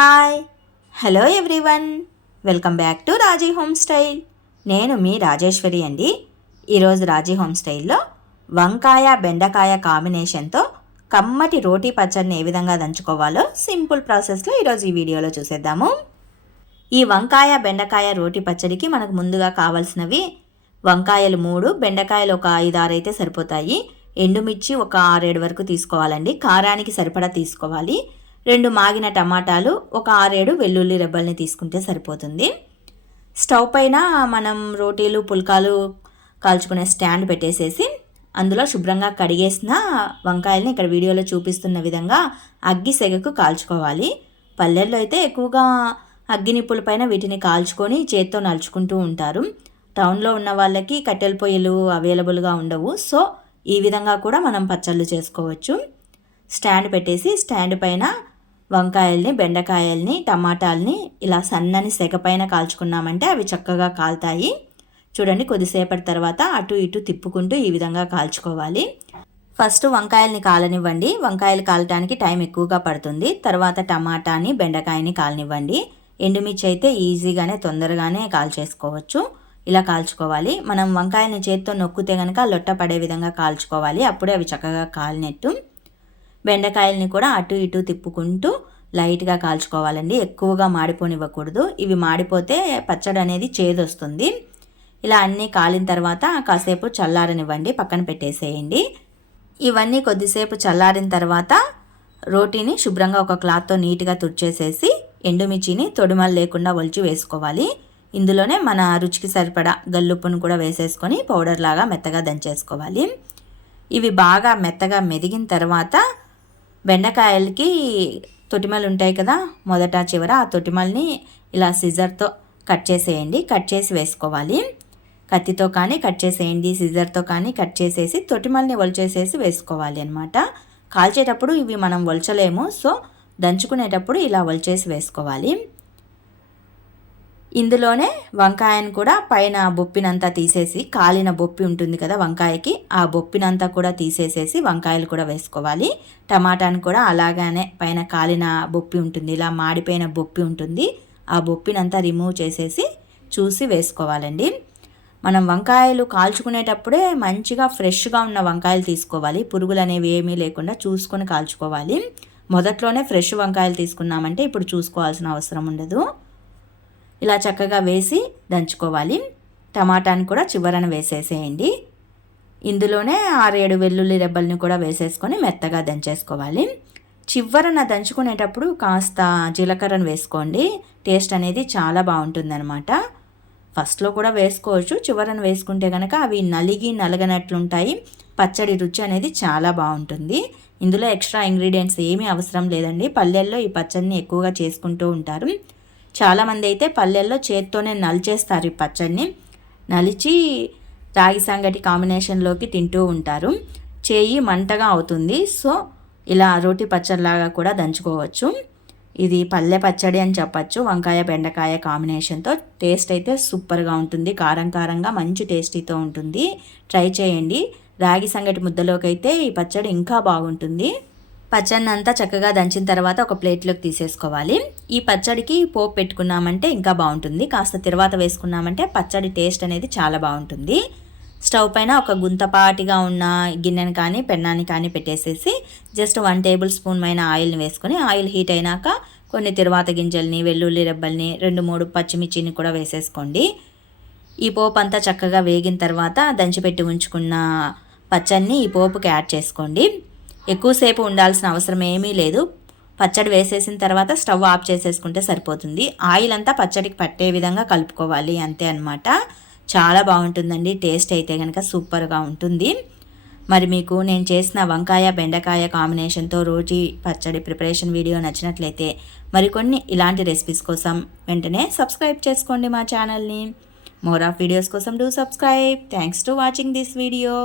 Hi hello everyone, welcome back to Raji home style. నేను మీ రాజేశ్వరి అండి. ఈరోజు రాజీ హోమ్ స్టైల్లో వంకాయ బెండకాయ కాంబినేషన్తో కమ్మటి రోటీ పచ్చడిని ఏ విధంగా దంచుకోవాలో సింపుల్ ప్రాసెస్లో ఈరోజు ఈ వీడియోలో చూసేద్దాము. ఈ వంకాయ బెండకాయ రోటీ పచ్చడికి మనకు ముందుగా కావాల్సినవి వంకాయలు 3, బెండకాయలు ఒక 5-6 అయితే సరిపోతాయి. ఎండుమిర్చి ఒక 6-7 వరకు తీసుకోవాలండి. కారానికి సరిపడా తీసుకోవాలి. 2 మాగిన టమాటాలు, ఒక 6-7 వెల్లుల్లి రెబ్బల్ని తీసుకుంటే సరిపోతుంది. స్టవ్ పైన మనం రోటీలు పుల్కాలు కాల్చుకునే స్టాండ్ పెట్టేసేసి అందులో శుభ్రంగా కడిగేసిన వంకాయల్ని ఇక్కడ వీడియోలో చూపిస్తున్న విధంగా అగ్గి సెగకు కాల్చుకోవాలి. పల్లెల్లో అయితే ఎక్కువగా అగ్గి నిప్పుల పైన వీటిని కాల్చుకొని చేత్తో నలుచుకుంటూ ఉంటారు. టౌన్లో ఉన్న వాళ్ళకి కట్టెల పొయ్యిలు అవైలబుల్గా ఉండవు. సో ఈ విధంగా కూడా మనం పచ్చళ్ళు చేసుకోవచ్చు. స్టాండ్ పెట్టేసి స్టాండ్ పైన వంకాయల్ని, బెండకాయల్ని, టమాటాలని ఇలా సన్నని సెగ పైన కాల్చుకున్నామంటే అవి చక్కగా కాలుతాయి. చూడండి, కొద్దిసేపటి తర్వాత అటు ఇటు తిప్పుకుంటూ ఈ విధంగా కాల్చుకోవాలి. ఫస్ట్ వంకాయల్ని కాలనివ్వండి. వంకాయలు కాలటానికి టైం ఎక్కువగా పడుతుంది. తర్వాత టమాటాని, బెండకాయని కాలనివ్వండి. ఎండుమిర్చి అయితే ఈజీగానే తొందరగానే కాల్చేసుకోవచ్చు. ఇలా కాల్చుకోవాలి. మనం వంకాయల్ని చేత్తో నొక్కితే కనుక లొట్ట పడే విధంగా కాల్చుకోవాలి. అప్పుడే అవి చక్కగా కాలినట్టు. బెండకాయల్ని కూడా అటు ఇటు తిప్పుకుంటూ లైట్గా కాల్చుకోవాలండి. ఎక్కువగా మాడిపోనివ్వకూడదు. ఇవి మాడిపోతే పచ్చడి అనేది చేదొస్తుంది. ఇలా అన్నీ కాలిన తర్వాత కాసేపు చల్లారనివ్వండి, పక్కన పెట్టేసేయండి. ఇవన్నీ కొద్దిసేపు చల్లారిన తర్వాత రోటీని శుభ్రంగా ఒక క్లాత్తో నీట్గా తుడిచేసేసి ఎండుమిర్చిని తొడిమలు లేకుండా ఒలిచి వేసుకోవాలి. ఇందులోనే మన రుచికి సరిపడా గల్లుప్పును కూడా వేసేసుకొని పౌడర్ లాగా మెత్తగా దంచేసుకోవాలి. ఇవి బాగా మెత్తగా మెదిగిన తర్వాత బెండకాయలకి తొటిమలు ఉంటాయి కదా, మొదట చివర ఆ తొటిమల్ని ఇలా సిజర్తో కట్ చేసేయండి. కట్ చేసి వేసుకోవాలి. కత్తితో కానీ కట్ చేసేయండి, సిజర్తో కానీ కట్ చేసేసి తొటిమల్ని ఒలిచేసేసి వేసుకోవాలి అనమాట. కాల్చేటప్పుడు ఇవి మనం ఒలచలేము, సో దంచుకునేటప్పుడు ఇలా ఒలిచేసి వేసుకోవాలి. ఇందులోనే వంకాయను కూడా పైన బొప్పినంతా తీసేసి, కాలిన బొప్పి ఉంటుంది కదా వంకాయకి, ఆ బొప్పినంతా కూడా తీసేసేసి వంకాయలు కూడా వేసుకోవాలి. టమాటాను కూడా అలాగానే పైన కాలిన బొప్పి ఉంటుంది, ఇలా మాడిపోయిన బొప్పి ఉంటుంది, ఆ బొప్పినంతా రిమూవ్ చేసేసి చూసి వేసుకోవాలండి. మనం వంకాయలు కాల్చుకునేటప్పుడే మంచిగా ఫ్రెష్గా ఉన్న వంకాయలు తీసుకోవాలి. పురుగులు అనేవి ఏమీ లేకుండా చూసుకొని కాల్చుకోవాలి. మొదట్లోనే ఫ్రెష్ వంకాయలు తీసుకున్నామంటే ఇప్పుడు చూసుకోవాల్సిన అవసరం ఉండదు. ఇలా చక్కగా వేసి దంచుకోవాలి. టమాటాని కూడా చివరన వేసేసేయండి. ఇందులోనే 6-7 వెల్లుల్లి రెబ్బల్ని కూడా వేసేసుకొని మెత్తగా దంచేసుకోవాలి. చివరన దంచుకునేటప్పుడు కాస్త జీలకర్రను వేసుకోండి. టేస్ట్ అనేది చాలా బాగుంటుందన్నమాట. ఫస్ట్లో కూడా వేసుకోవచ్చు, చివరన వేసుకుంటే కనుక అవి నలగనట్లుంటాయి. పచ్చడి రుచి అనేది చాలా బాగుంటుంది. ఇందులో ఎక్స్ట్రా ఇంగ్రీడియంట్స్ ఏమీ అవసరం లేదండి. పల్లెల్లో ఈ పచ్చడిని ఎక్కువగా చేసుకుంటూ ఉంటారు. చాలామంది అయితే పల్లెల్లో చేత్తోనే నలిచేస్తారు. ఈ పచ్చడిని నలిచి రాగి సంగటి కాంబినేషన్లోకి తింటూ ఉంటారు. చేయి మంటగా అవుతుంది. సో ఇలా రోటి పచ్చడిలాగా కూడా దంచుకోవచ్చు. ఇది పల్లె పచ్చడి అని చెప్పచ్చు. వంకాయ బెండకాయ కాంబినేషన్తో టేస్ట్ అయితే సూపర్గా ఉంటుంది. కారం కారంగా మంచి టేస్టీతో ఉంటుంది. ట్రై చేయండి. రాగి సంగటి ముద్దలోకి అయితే ఈ పచ్చడి ఇంకా బాగుంటుంది. పచ్చడిని అంతా చక్కగా దంచిన తర్వాత ఒక ప్లేట్లోకి తీసేసుకోవాలి. ఈ పచ్చడికి పోపు పెట్టుకున్నామంటే ఇంకా బాగుంటుంది. కాస్త తిరువాత వేసుకున్నామంటే పచ్చడి టేస్ట్ అనేది చాలా బాగుంటుంది. స్టవ్ పైన ఒక గుంతపాటిగా ఉన్న గిన్నెని కానీ పెన్నాన్ని కానీ పెట్టేసేసి జస్ట్ 1 టేబుల్ స్పూన్ మైన ఆయిల్ని వేసుకొని, ఆయిల్ హీట్ అయినాక కొన్ని తిరువాత గింజల్ని, వెల్లుల్లి రెబ్బల్ని, 2-3 పచ్చిమిర్చిని కూడా వేసేసుకోండి. ఈ పోపు అంతా చక్కగా వేగిన తర్వాత దంచిపెట్టి ఉంచుకున్న పచ్చడిని ఈ పోపుకి యాడ్ చేసుకోండి. ఎక్కువసేపు ఉండాల్సిన అవసరం ఏమీ లేదు. పచ్చడి వేసేసిన తర్వాత స్టవ్ ఆఫ్ చేసేసుకుంటే సరిపోతుంది. ఆయిల్ అంతా పచ్చడికి పట్టే విధంగా కలుపుకోవాలి, అంతే అన్నమాట. చాలా బాగుంటుందండి. టేస్ట్ అయితే కనుక సూపర్గా ఉంటుంది. మరి మీకు నేను చేసిన వంకాయ బెండకాయ కాంబినేషన్తో రోటీ పచ్చడి ప్రిపరేషన్ వీడియో నచ్చినట్లయితే మరికొన్ని ఇలాంటి రెసిపీస్ కోసం వెంటనే సబ్స్క్రైబ్ చేసుకోండి మా ఛానల్ని. మోర్ ఆఫ్ వీడియోస్ కోసం do subscribe. Thanks to watching this video.